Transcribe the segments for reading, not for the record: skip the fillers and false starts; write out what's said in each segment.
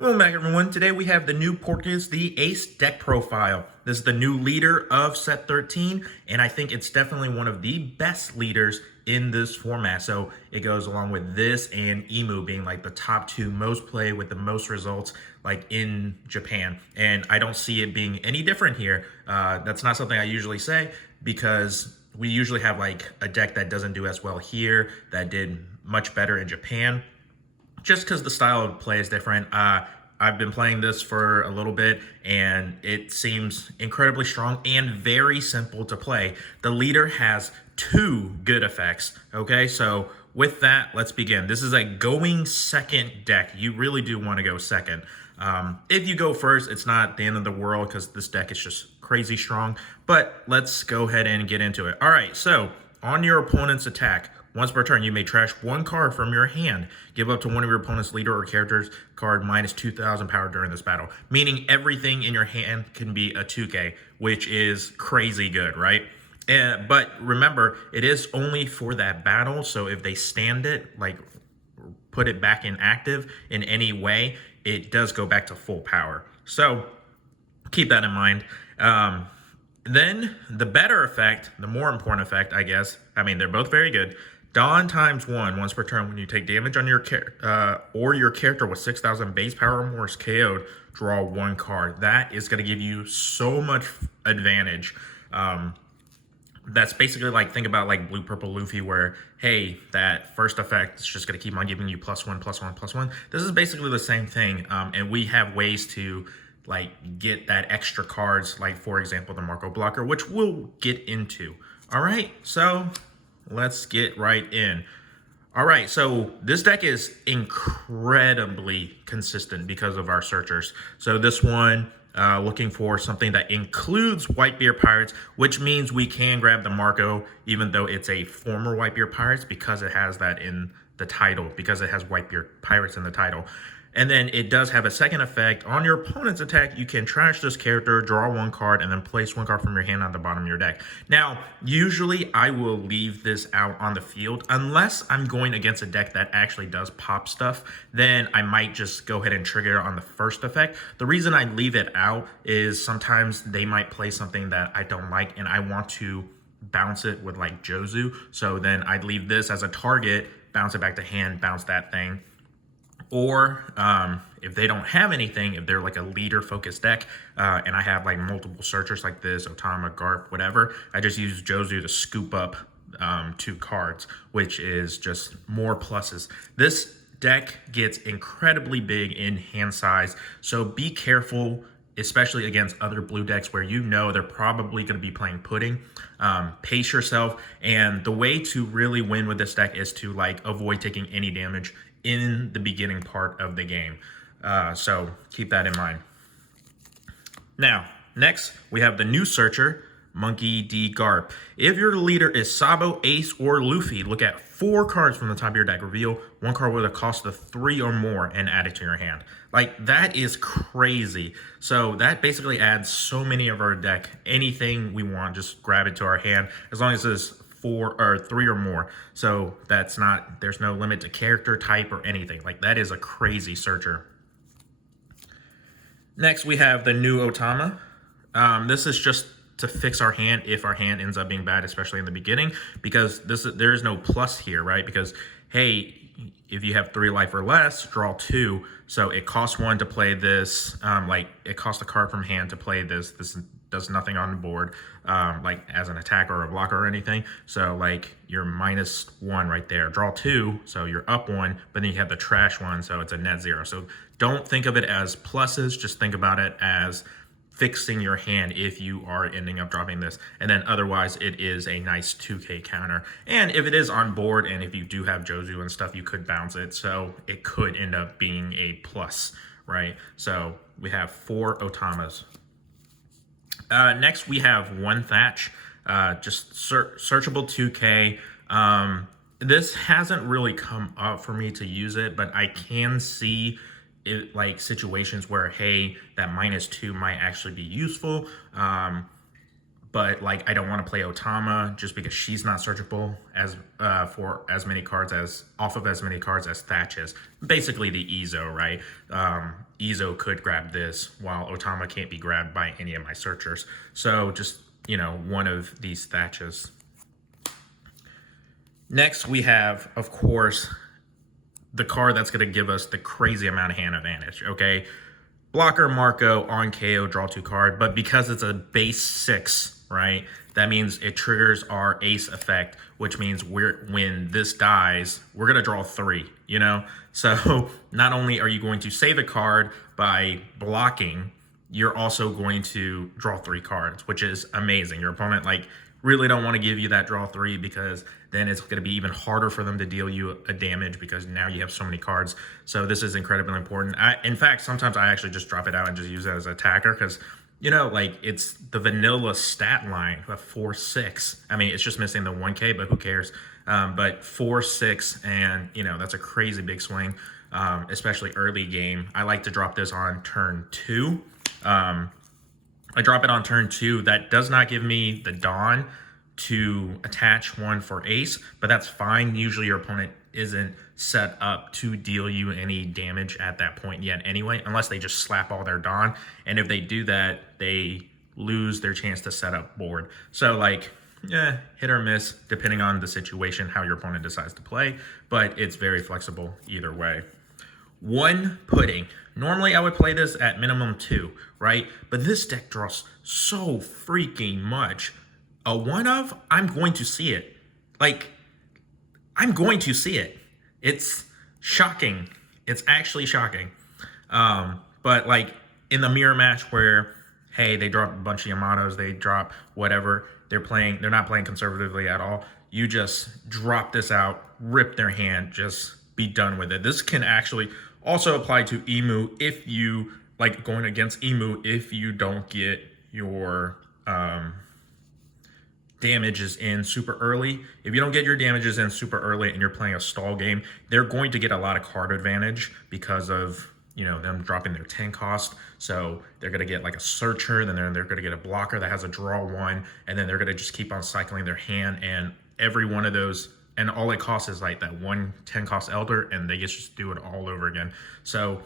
Welcome back, everyone. Today we have the new Portgas, the Ace deck profile. This is the new leader of set 13, and I think it's definitely one of the best leaders in this format. So it goes along with this and Emu being like the top two most played with the most results like in Japan. And I don't see it being any different here. That's not something I usually say because we usually have like a deck that doesn't do as well here that did much better in Japan just because the style of play is different. I've been playing this for a little bit and it seems incredibly strong and very simple to play. The leader has two good effects. Okay, so with that, let's begin. This is a going second deck. You really do want to go second. If you go first, it's not the end of the world because this deck is just crazy strong. But let's go ahead and get into it. All right, so on your opponent's attack, once per turn, you may trash one card from your hand. Give up to one of your opponent's leader or character's card minus 2,000 power during this battle. Meaning everything in your hand can be a 2K, which is crazy good, right? But remember, it is only for that battle. So if they stand it, like put it back in active in any way, it does go back to full power. So keep that in mind. Then the better effect, the more important effect, I guess. I mean, they're both very good. Dawn times 1 once per turn. When you take damage on your or your character with 6,000 base power or more is KO'd, draw one card. That is going to give you so much advantage. That's basically like, think about like Blue Purple Luffy where, hey, that first effect is just going to keep on giving you +1, +1, +1. This is basically the same thing. And we have ways to like get that extra cards, like for example, the Marco Blocker, which we'll get into. All right, so let's get right in. All right, so this deck is incredibly consistent because of our searchers. So this one, looking for something that includes Whitebeard Pirates, which means we can grab the Marco, even though it's a former Whitebeard Pirates, because it has that in the title, because it has Whitebeard Pirates in the title. And then it does have a second effect. On your opponent's attack, you can trash this character, draw one card, and then place one card from your hand on the bottom of your deck. Now, usually I will leave this out on the field. Unless I'm going against a deck that actually does pop stuff, then I might just go ahead and trigger it on the first effect. The reason I leave it out is sometimes they might play something that I don't like, and I want to bounce it with like Jozu. So then I'd leave this as a target, bounce it back to hand, bounce that thing. Or if they don't have anything, if they're like a leader focused deck and I have like multiple searchers like this, Otama, Garp, whatever, I just use Jozu to scoop up 2 cards, which is just more pluses. This deck gets incredibly big in hand size, so be careful, especially against other blue decks where you know they're probably going to be playing pudding. Pace yourself, and the way to really win with this deck is to like avoid taking any damage in the beginning part of the game. So keep that in mind. Now, next we have the new searcher, Monkey D. Garp. If your leader is Sabo, Ace, or Luffy, look at 4 cards from the top of your deck. Reveal 1 card with a cost of 3 or more and add it to your hand. Like, that is crazy. So that basically adds so many of our deck. Anything we want, just grab it to our hand, as long as it's 4 or 3 or more. So that's not, there's no limit to character type or anything. Like, that is a crazy searcher. Next, we have the new Otama. This is just to fix our hand if our hand ends up being bad, especially in the beginning, because there is no plus here, right? Because, hey, if you have 3 life or less, draw 2. So it costs 1 to play this. Like, it costs a card from hand to play this. This does nothing on the board, like as an attack or a blocker or anything. So like you're -1 right there. Draw 2, so you're up 1, but then you have the trash 1, so it's a net 0. So don't think of it as pluses, just think about it as fixing your hand if you are ending up dropping this. And then otherwise it is a nice 2K counter. And if it is on board and if you do have Jozu and stuff, you could bounce it. So it could end up being a plus, right? So we have 4 Otamas. Next we have 1 Thatch, just searchable 2K. This hasn't really come up for me to use it, but I can see it, like situations where, hey, that -2 might actually be useful. but like I don't want to play Otama just because she's not searchable as for as many cards as off of as many cards as Thatch is. Basically the Ezo, right? Ezo could grab this while Otama can't be grabbed by any of my searchers. So just, you know, one of these Thatches. Next we have, of course, the card that's going to give us the crazy amount of hand advantage, okay? Blocker Marco on KO, draw 2 card, but because it's a base 6, right, that means it triggers our ace effect, which means when this dies, we're going to draw 3, you know? So not only are you going to save a card by blocking, you're also going to draw 3 cards, which is amazing. Your opponent, like, really don't want to give you that draw 3 because then it's going to be even harder for them to deal you a damage because now you have so many cards. So this is incredibly important. In fact, sometimes I actually just drop it out and just use it as an attacker because, you know, like it's the vanilla stat line of 4/6. I mean, it's just missing the 1K, but who cares? But 4/6, and you know, that's a crazy big swing, especially early game. I like to drop this on turn 2. I drop it on turn 2. That does not give me the Dawn to attach 1 for ace, but that's fine. Usually your opponent isn't set up to deal you any damage at that point yet anyway, unless they just slap all their Dawn. And if they do that, they lose their chance to set up board. So like, hit or miss, depending on the situation, how your opponent decides to play, but it's very flexible either way. 1 pudding. Normally I would play this at minimum 2, right? But this deck draws so freaking much. A 1 of, I'm going to see it. Like, I'm going to see it. It's shocking. It's actually shocking. But like in the mirror match where, hey, they drop a bunch of Yamatos, they drop whatever, they're not playing conservatively at all. You just drop this out, rip their hand, just be done with it. This can actually also apply to Emu if you, like going against Emu, if you don't get your damages in super early. If you don't get your damages in super early and you're playing a stall game, they're going to get a lot of card advantage because of, you know, them dropping their 10 cost. So they're going to get like a searcher, then they're going to get a blocker that has a draw 1, and then they're going to just keep on cycling their hand, and every one of those, and all it costs is like that 1 10 cost Elder, and they just do it all over again. So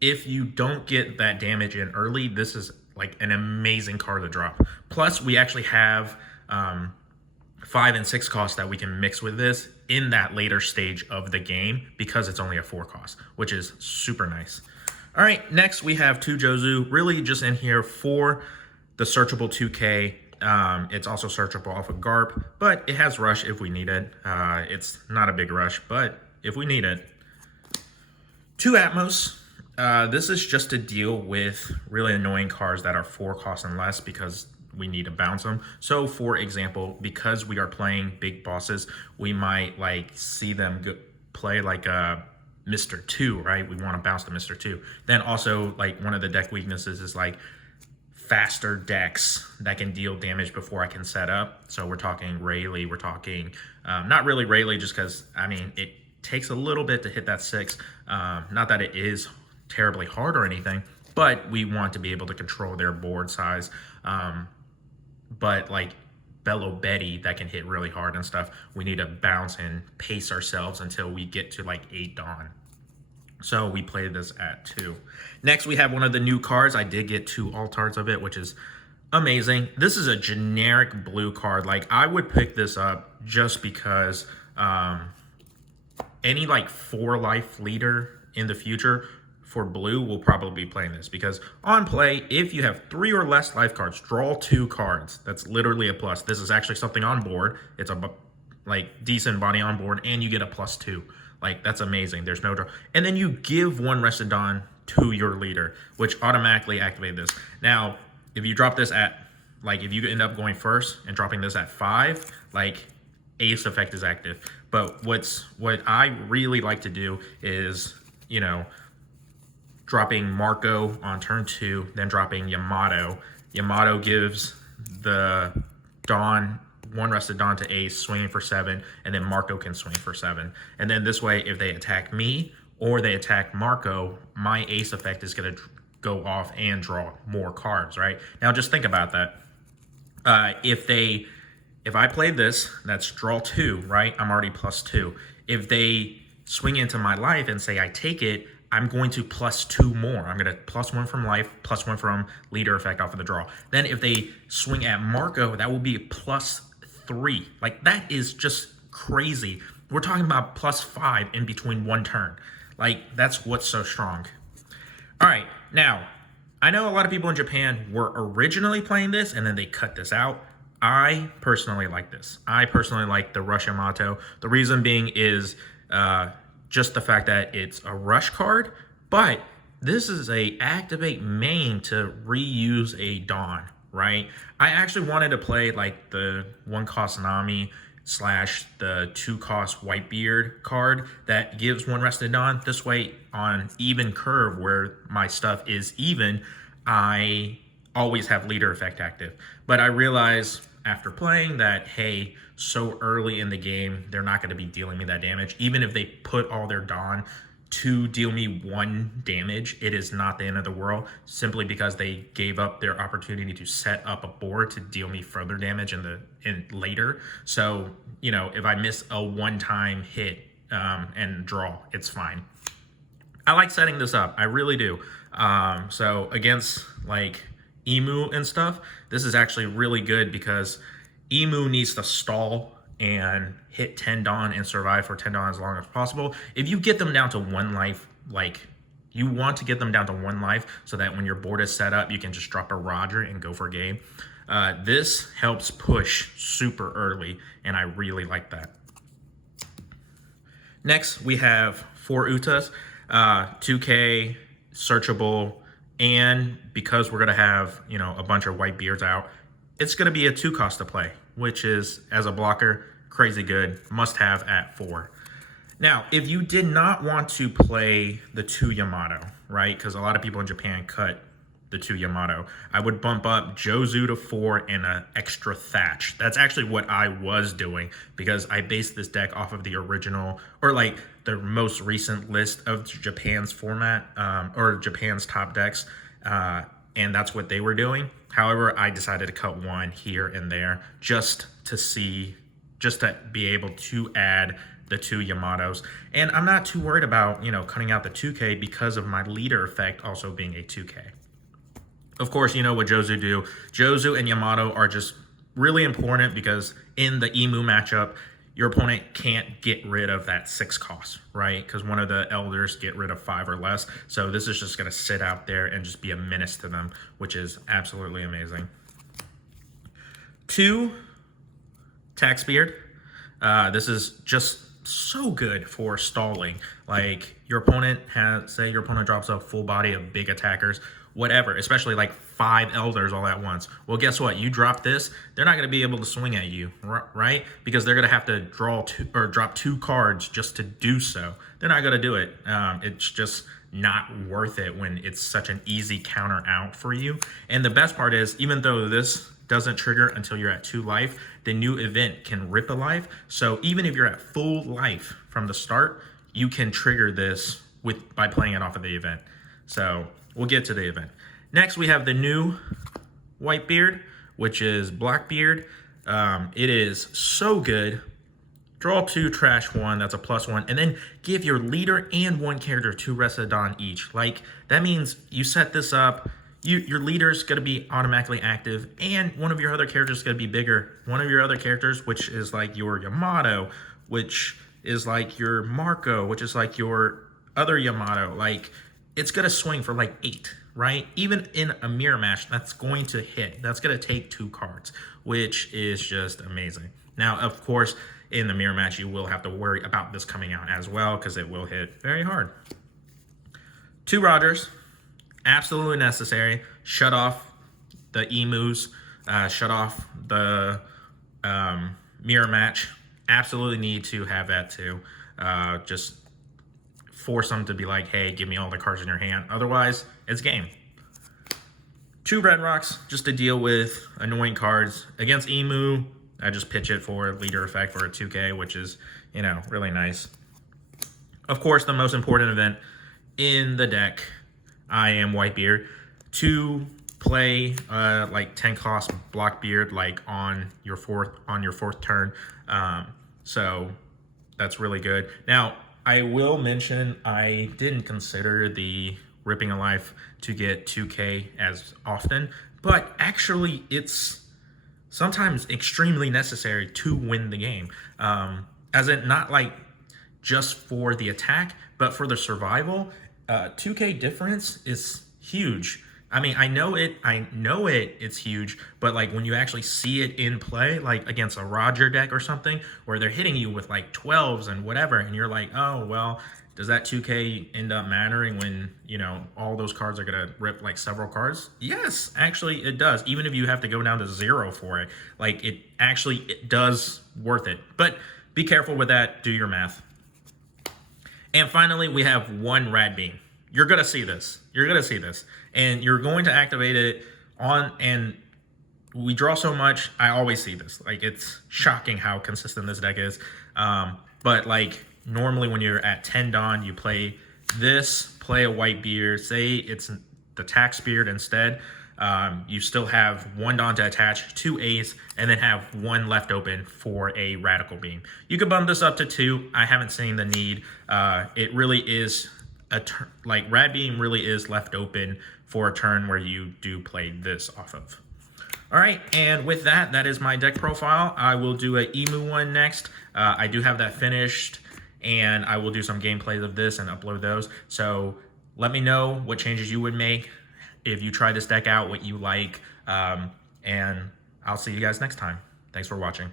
if you don't get that damage in early, this is like an amazing card to drop. Plus we actually have 5 and 6 costs that we can mix with this in that later stage of the game because it's only a 4 cost, which is super nice. All right, next we have 2 Jozu, really just in here for the searchable 2K. It's also searchable off of Garp, but it has rush if we need it. It's not a big rush, but if we need it. 2 Atmos. This is just to deal with really annoying cards that are 4 costs and less because we need to bounce them. So for example, because we are playing big bosses, we might like see them play like a Mr. 2, right? We want to bounce to Mr. 2. Then also like one of the deck weaknesses is like faster decks that can deal damage before I can set up. So we're talking Rayleigh, we're talking, not really Rayleigh just because, I mean, it takes a little bit to hit that 6. Not that it is terribly hard or anything, but we want to be able to control their board size. But like Bello Betty that can hit really hard and stuff, we need to bounce and pace ourselves until we get to like 8 Dawn. So we play this at 2. Next, we have one of the new cards. I did get 2 Altards of it, which is amazing. This is a generic blue card. Like I would pick this up just because any like 4 life leader in the future for blue will probably be playing this because on play, if you have 3 or less life cards, draw 2 cards. That's literally a plus. This is actually something on board. It's a like decent body on board, and you get a +2. Like that's amazing. There's no draw. And then you give 1 Rested Dawn to your leader, which automatically activate this. Now, if you drop this at, like if you end up going first and dropping this at 5, like Ace effect is active. But what I really like to do is, you know, dropping Marco on turn 2, then dropping Yamato. Yamato gives the Dawn 1 Rested Dawn to Ace, swinging for 7, and then Marco can swing for 7. And then this way, if they attack me or they attack Marco, my Ace effect is going to go off and draw more cards, right? Now just think about that. If I play this, that's draw 2, right? I'm already +2. If they swing into my life and say I take it, I'm going to +2 more. I'm going to +1 from life, +1 from leader effect off of the draw. Then if they swing at Marco, that will be +3. Like, that is just crazy. We're talking about +5 in between one turn. Like, that's what's so strong. All right, now, I know a lot of people in Japan were originally playing this and then they cut this out. I personally like this. I personally like the Rush Yamato. The reason being is just the fact that it's a rush card, but this is a activate main to reuse a Dawn, right? I actually wanted to play like the 1-cost Nami / the 2-cost Whitebeard card that gives 1 rested Dawn. This way, on even curve where my stuff is even, I always have leader effect active. But I realize after playing that, hey, so early in the game, they're not going to be dealing me that damage. Even if they put all their Dawn to deal me 1 damage, it is not the end of the world, simply because they gave up their opportunity to set up a board to deal me further damage in later. So, you know, if I miss a one-time hit and draw, it's fine. I like setting this up. I really do. So against like Emu and stuff, this is actually really good because Emu needs to stall and hit 10 Dawn and survive for 10 Dawn as long as possible. If you get them down to 1 life, like, you want to get them down to 1 life so that when your board is set up, you can just drop a Roger and go for game. This helps push super early, and I really like that. Next, we have 4 Utas, 2K, searchable, and because we're going to have, you know, a bunch of Whitebeards out, it's going to be a 2-cost to play, which is, as a blocker, crazy good, must have at 4. Now, if you did not want to play the 2 Yamato, right, because a lot of people in Japan cut the 2 Yamato, I would bump up Jozu to 4 and an extra Thatch. That's actually what I was doing because I based this deck off of the original, or like the most recent list of Japan's format, or Japan's top decks, and that's what they were doing. However, I decided to cut 1 here and there just to be able to add the 2 Yamatos. And I'm not too worried about, you know, cutting out the 2K because of my leader effect also being a 2K. Of course, you know what Jozu do. Jozu and Yamato are just really important because in the Emu matchup, your opponent can't get rid of that 6 cost, right? Because one of the elders get rid of 5 or less. So this is just going to sit out there and just be a menace to them, which is absolutely amazing. 2, Taxbeard. This is just so good for stalling. Like, your opponent say your opponent drops a full body of big attackers, whatever, especially like 5 elders all at once. Well, guess what? You drop this, they're not going to be able to swing at you, right? Because they're going to have to drop 2 cards just to do so. They're not going to do it. It's just not worth it when it's such an easy counter out for you. And the best part is, even though this doesn't trigger until you're at 2 life, the new event can rip a life. So even if you're at full life from the start, you can trigger this by playing it off of the event. So we'll get to the event. Next, we have the new Whitebeard, which is Blackbeard. It is so good. Draw 2, trash 1, that's a +1, and then give your leader and 1 character 2 rested Dawn each. Like, that means you set this up, your leader's going to be automatically active, and one of your other characters is going to be bigger. One of your other characters, which is like your Yamato, which is like your Marco, which is like your other Yamato, like, it's going to swing for like 8, right? Even in a mirror match, that's going to hit. That's going to take 2 cards, which is just amazing. Now, of course, in the mirror match, you will have to worry about this coming out as well because it will hit very hard. 2 Rogers, absolutely necessary. Shut off the emus, shut off the mirror match. Absolutely need to have that too. Just force them to be like, hey, give me all the cards in your hand. Otherwise, it's game. 2 Red Rocks just to deal with annoying cards. Against Emu, I just pitch it for leader effect for a 2K, which is, you know, really nice. Of course, the most important event in the deck, I am Whitebeard. To play like 10 cost Blockbeard like on your fourth turn. So that's really good. Now, I will mention I didn't consider the Ripping a Life to get 2k as often, but actually it's sometimes extremely necessary to win the game. As in, not like just for the attack, but for the survival. 2k difference is huge. I mean, I know it's huge, but like when you actually see it in play, like against a Roger deck or something, where they're hitting you with like 12s and whatever, and you're like, oh, well, does that 2k end up mattering when, you know, all those cards are gonna rip like several cards? Yes, actually it does. Even if you have to go down to 0 for it, like it does worth it. But be careful with that, do your math. And finally, we have one Rad Beam. You're gonna see this. You're gonna see this. And you're going to activate it on, and we draw so much, I always see this. Like, it's shocking how consistent this deck is. But like, normally when you're at 10 Dawn, you play this, play a White Beard, say it's the Tax Beard instead. You still have 1 Dawn to attach, 2 Ace, and then have 1 left open for a Radical Beam. You could bump this up to 2. I haven't seen the need. It really is like Rad Beam really is left open for a turn where you do play this off of. All right, and with that, that is my deck profile. I will do an Emu one next. I do have that finished, and I will do some gameplays of this and upload those. So let me know what changes you would make if you try this deck out, what you like, and I'll see you guys next time. Thanks for watching.